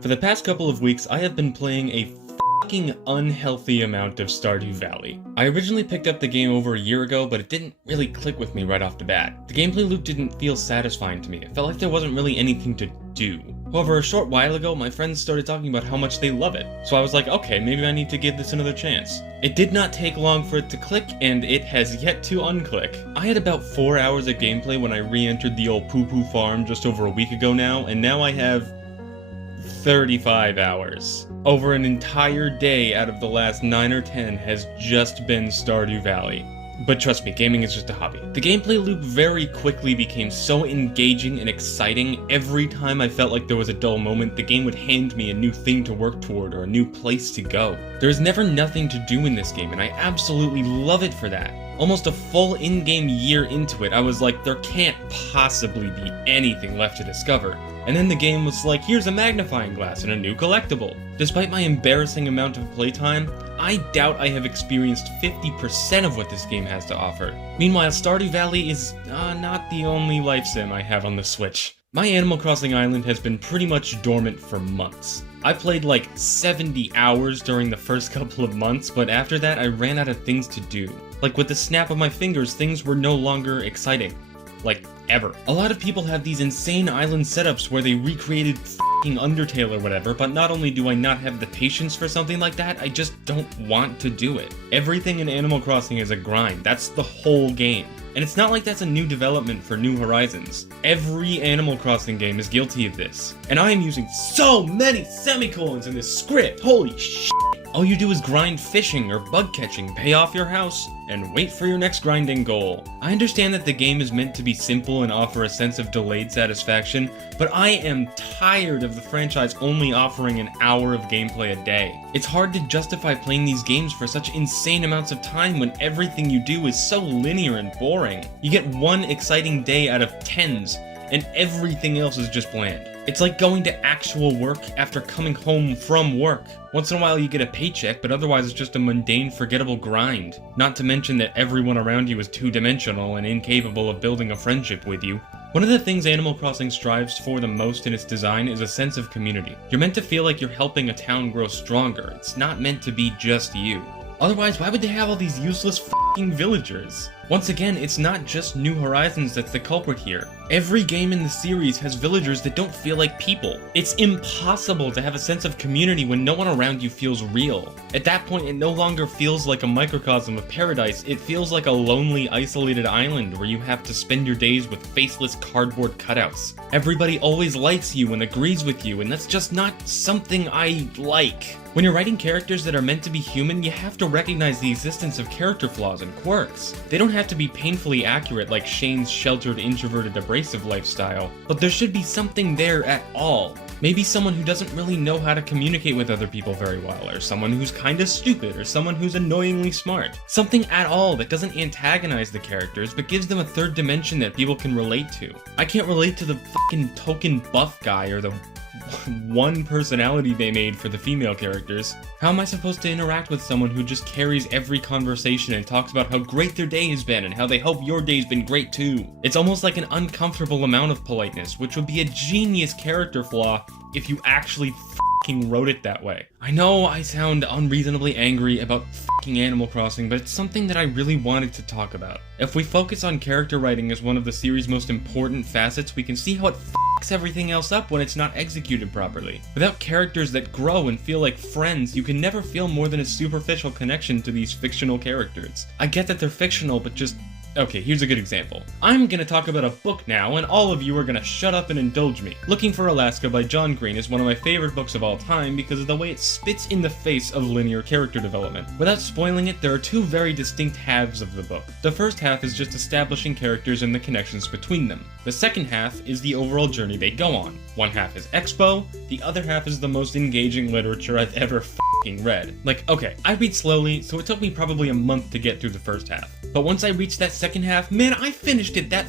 For the past couple of weeks, I have been playing a fucking unhealthy amount of Stardew Valley. I originally picked up the game over a year ago, but it didn't really click with me right off the bat. The gameplay loop didn't feel satisfying to me. It felt like there wasn't really anything to do. However, a short while ago, my friends started talking about how much they love it, so I was like, okay, maybe I need to give this another chance. It did not take long for it to click, and it has yet to unclick. I had about 4 hours of gameplay when I re-entered the old poo-poo farm just over a week ago now, and now I have 35 hours. Over an entire day out of the last 9 or 10 has just been Stardew Valley. But trust me, gaming is just a hobby. The gameplay loop very quickly became so engaging and exciting. Every time I felt like there was a dull moment, the game would hand me a new thing to work toward or a new place to go. There's never nothing to do in this game, and I absolutely love it for that. Almost a full in-game year into it, I was like, there can't possibly be anything left to discover. And then the game was like, here's a magnifying glass and a new collectible. Despite my embarrassing amount of playtime, I doubt I have experienced 50% of what this game has to offer. Meanwhile, Stardew Valley is not the only life sim I have on the Switch. My Animal Crossing island has been pretty much dormant for months. I played like 70 hours during the first couple of months, but after that I ran out of things to do. Like with the snap of my fingers, things were no longer exciting. Like, ever. A lot of people have these insane island setups where they recreated f***ing Undertale or whatever, but not only do I not have the patience for something like that, I just don't want to do it. Everything in Animal Crossing is a grind. That's the whole game. And it's not like that's a new development for New Horizons. Every Animal Crossing game is guilty of this. And I am using so many semicolons in this script, holy shit! All you do is grind fishing or bug catching, pay off your house, and wait for your next grinding goal. I understand that the game is meant to be simple and offer a sense of delayed satisfaction, but I am tired of the franchise only offering an hour of gameplay a day. It's hard to justify playing these games for such insane amounts of time when everything you do is so linear and boring. You get one exciting day out of tens, and everything else is just bland. It's like going to actual work after coming home from work. Once in a while you get a paycheck, but otherwise it's just a mundane, forgettable grind. Not to mention that everyone around you is two-dimensional and incapable of building a friendship with you. One of the things Animal Crossing strives for the most in its design is a sense of community. You're meant to feel like you're helping a town grow stronger. It's not meant to be just you. Otherwise, why would they have all these useless f***ing villagers? Once again, it's not just New Horizons that's the culprit here. Every game in the series has villagers that don't feel like people. It's impossible to have a sense of community when no one around you feels real. At that point, it no longer feels like a microcosm of paradise, it feels like a lonely, isolated island where you have to spend your days with faceless cardboard cutouts. Everybody always likes you and agrees with you, and that's just not something I like. When you're writing characters that are meant to be human, you have to recognize the existence of character flaws and quirks. They don't have to be painfully accurate like Shane's sheltered, introverted, abrasive lifestyle, but there should be something there at all. Maybe someone who doesn't really know how to communicate with other people very well, or someone who's kinda stupid, or someone who's annoyingly smart. Something at all that doesn't antagonize the characters, but gives them a third dimension that people can relate to. I can't relate to the fucking token buff guy or the one personality they made for the female characters. How am I supposed to interact with someone who just carries every conversation and talks about how great their day has been and how they hope your day's been great too? It's almost like an uncomfortable amount of politeness, which would be a genius character flaw if you actually f***ing wrote it that way. I know I sound unreasonably angry about f***ing Animal Crossing, but it's something that I really wanted to talk about. If we focus on character writing as one of the series' most important facets, we can see how it f***s everything else up when it's not executed properly. Without characters that grow and feel like friends, you can never feel more than a superficial connection to these fictional characters. I get that they're fictional, but just... Okay, here's a good example. I'm gonna talk about a book now, and all of you are gonna shut up and indulge me. Looking for Alaska by John Green is one of my favorite books of all time because of the way it spits in the face of linear character development. Without spoiling it, there are two very distinct halves of the book. The first half is just establishing characters and the connections between them. The second half is the overall journey they go on. One half is Expo, the other half is the most engaging literature I've ever read. Like, okay, I read slowly, so it took me probably a month to get through the first half. But once I reached that second half, man, I finished it that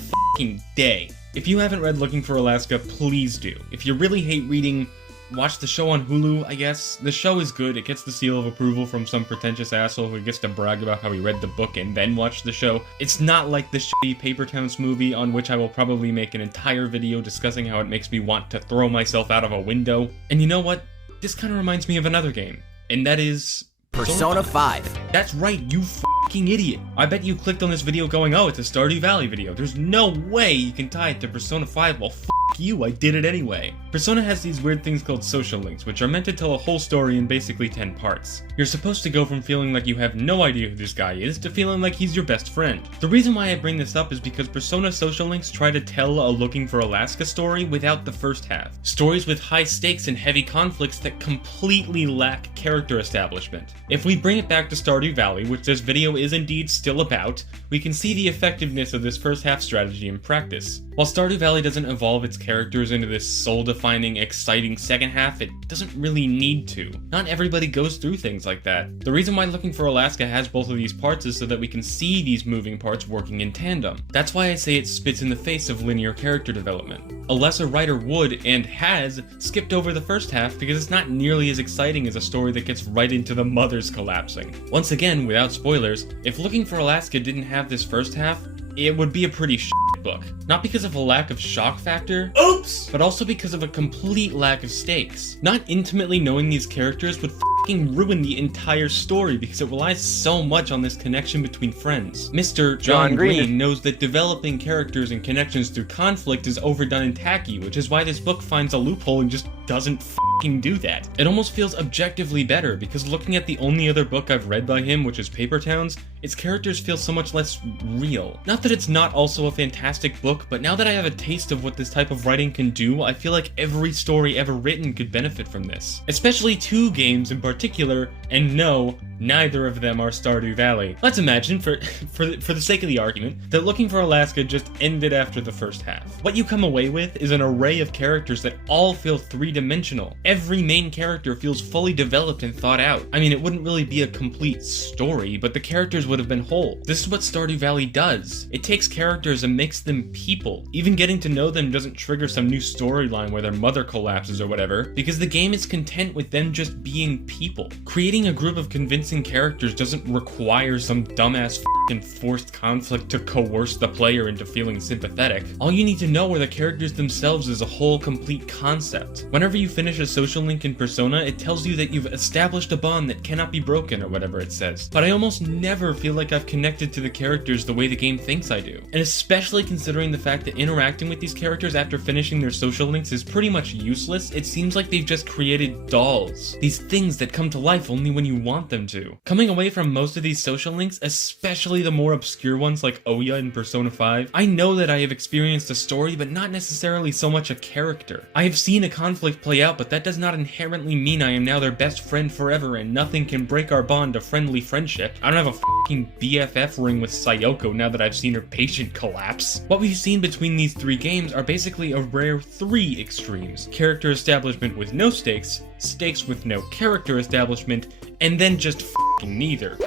day. If you haven't read Looking for Alaska, please do. If you really hate reading watch the show on Hulu, I guess. The show is good. It gets the seal of approval from some pretentious asshole who gets to brag about how he read the book and then watched the show. It's not like the shitty Paper Towns movie, on which I will probably make an entire video discussing how it makes me want to throw myself out of a window. And you know what? This kind of reminds me of another game, and that is Persona 5. That's right, you fucking idiot. I bet you clicked on this video going, oh, it's a Stardew Valley video. There's no way you can tie it to Persona 5. Well, you, I did it anyway. Persona has these weird things called social links, which are meant to tell a whole story in basically 10 parts. You're supposed to go from feeling like you have no idea who this guy is to feeling like he's your best friend. The reason why I bring this up is because Persona social links try to tell a Looking for Alaska story without the first half. Stories with high stakes and heavy conflicts that completely lack character establishment. If we bring it back to Stardew Valley, which this video is indeed still about, we can see the effectiveness of this first half strategy in practice. While Stardew Valley doesn't evolve its characters into this soul-defining, exciting second half, it doesn't really need to. Not everybody goes through things like that. The reason why Looking for Alaska has both of these parts is so that we can see these moving parts working in tandem. That's why I say it spits in the face of linear character development. A lesser writer would, and has, skipped over the first half because it's not nearly as exciting as a story that gets right into the mothers collapsing. Once again, without spoilers, if Looking for Alaska didn't have this first half, it would be a pretty book. Not because of a lack of shock factor, oops, but also because of a complete lack of stakes. Not intimately knowing these characters would fucking ruin the entire story because it relies so much on this connection between friends. Mr. John Green knows that developing characters and connections through conflict is overdone and tacky, which is why this book finds a loophole and just doesn't fucking do that. It almost feels objectively better because looking at the only other book I've read by him, which is Paper Towns, its characters feel so much less real. Not that it's not also a fantastic book, but now that I have a taste of what this type of writing can do, I feel like every story ever written could benefit from this. Especially two games in particular, and no, neither of them are Stardew Valley. Let's imagine, for the sake of the argument, that Looking for Alaska just ended after the first half. What you come away with is an array of characters that all feel three-dimensional. Every main character feels fully developed and thought out. I mean, it wouldn't really be a complete story, but the characters would have been whole. This is what Stardew Valley does. It takes characters and makes them people. Even getting to know them doesn't trigger some new storyline where their mother collapses or whatever, because the game is content with them just being people. Creating a group of convincing characters doesn't require some dumbass f***ing forced conflict to coerce the player into feeling sympathetic. All you need to know are the characters themselves as a whole complete concept. Whenever you finish a social link in Persona, it tells you that you've established a bond that cannot be broken or whatever it says. But I almost never feel like I've connected to the characters the way the game thinks I do. And especially considering the fact that interacting with these characters after finishing their social links is pretty much useless, it seems like they've just created dolls. These things that come to life only when you want them to. Coming away from most of these social links, especially the more obscure ones like Oya in Persona 5, I know that I have experienced a story, but not necessarily so much a character. I have seen a conflict play out, but that does not inherently mean I am now their best friend forever and nothing can break our bond of friendly friendship. I don't have a fucking BFF ring with Sayoko now that I've seen her patient collapse. What we've seen between these three games are basically a rare three extremes. Character establishment with no stakes, stakes with no character establishment, and then just fucking neither.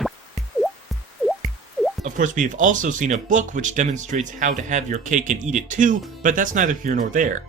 Of course, we have also seen a book which demonstrates how to have your cake and eat it too, but that's neither here nor there.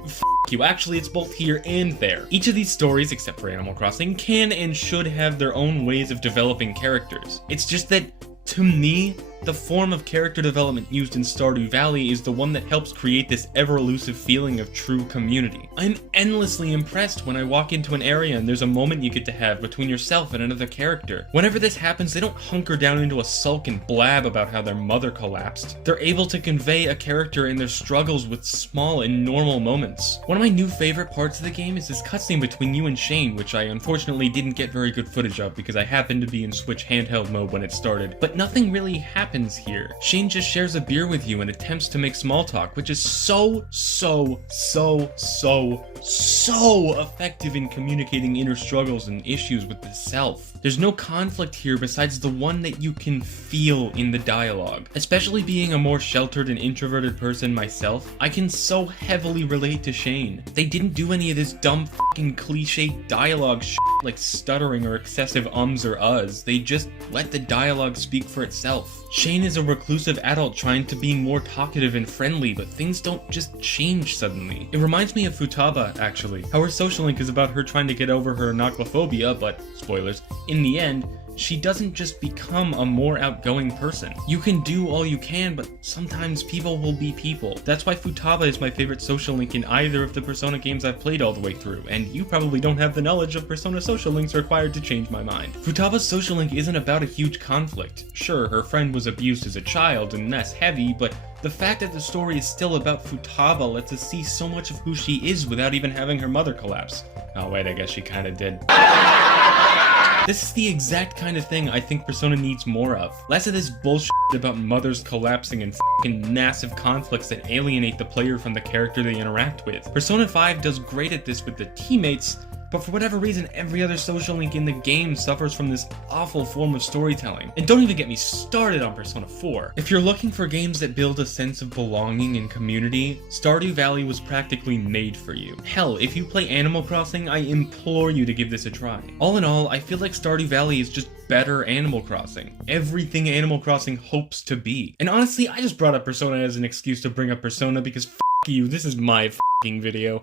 You, actually, it's both here and there. Each of these stories, except for Animal Crossing, can and should have their own ways of developing characters. It's just that, to me, the form of character development used in Stardew Valley is the one that helps create this ever-elusive feeling of true community. I'm endlessly impressed when I walk into an area and there's a moment you get to have between yourself and another character. Whenever this happens, they don't hunker down into a sulk and blab about how their mother collapsed. They're able to convey a character and their struggles with small and normal moments. One of my new favorite parts of the game is this cutscene between you and Shane, which I unfortunately didn't get very good footage of because I happened to be in Switch handheld mode when it started. But nothing really happens here. Shane just shares a beer with you and attempts to make small talk, which is so effective in communicating inner struggles and issues with the self. There's no conflict here besides the one that you can feel in the dialogue. Especially being a more sheltered and introverted person myself, I can so heavily relate to Shane. They didn't do any of this dumb fucking cliche dialogue shit like stuttering or excessive ums or uhs. They just let the dialogue speak for itself. Shane is a reclusive adult trying to be more talkative and friendly, but things don't just change suddenly. It reminds me of Futaba, actually. How her social link is about her trying to get over her anaclophobia, but, spoilers, in the end, she doesn't just become a more outgoing person. You can do all you can, but sometimes people will be people. That's why Futaba is my favorite social link in either of the Persona games I've played all the way through, and you probably don't have the knowledge of Persona social links required to change my mind. Futaba's social link isn't about a huge conflict. Sure, her friend was abused as a child, and that's heavy, but the fact that the story is still about Futaba lets us see so much of who she is without even having her mother collapse. Oh wait, I guess she kinda did. This is the exact kind of thing I think Persona needs more of. Less of this bullshit about mothers collapsing and f***ing massive conflicts that alienate the player from the character they interact with. Persona 5 does great at this with the teammates, but for whatever reason, every other social link in the game suffers from this awful form of storytelling. And don't even get me started on Persona 4. If you're looking for games that build a sense of belonging and community, Stardew Valley was practically made for you. Hell, if you play Animal Crossing, I implore you to give this a try. All in all, I feel like Stardew Valley is just better Animal Crossing. Everything Animal Crossing hopes to be. And honestly, I just brought up Persona as an excuse to bring up Persona because f*** you, this is my f***ing video.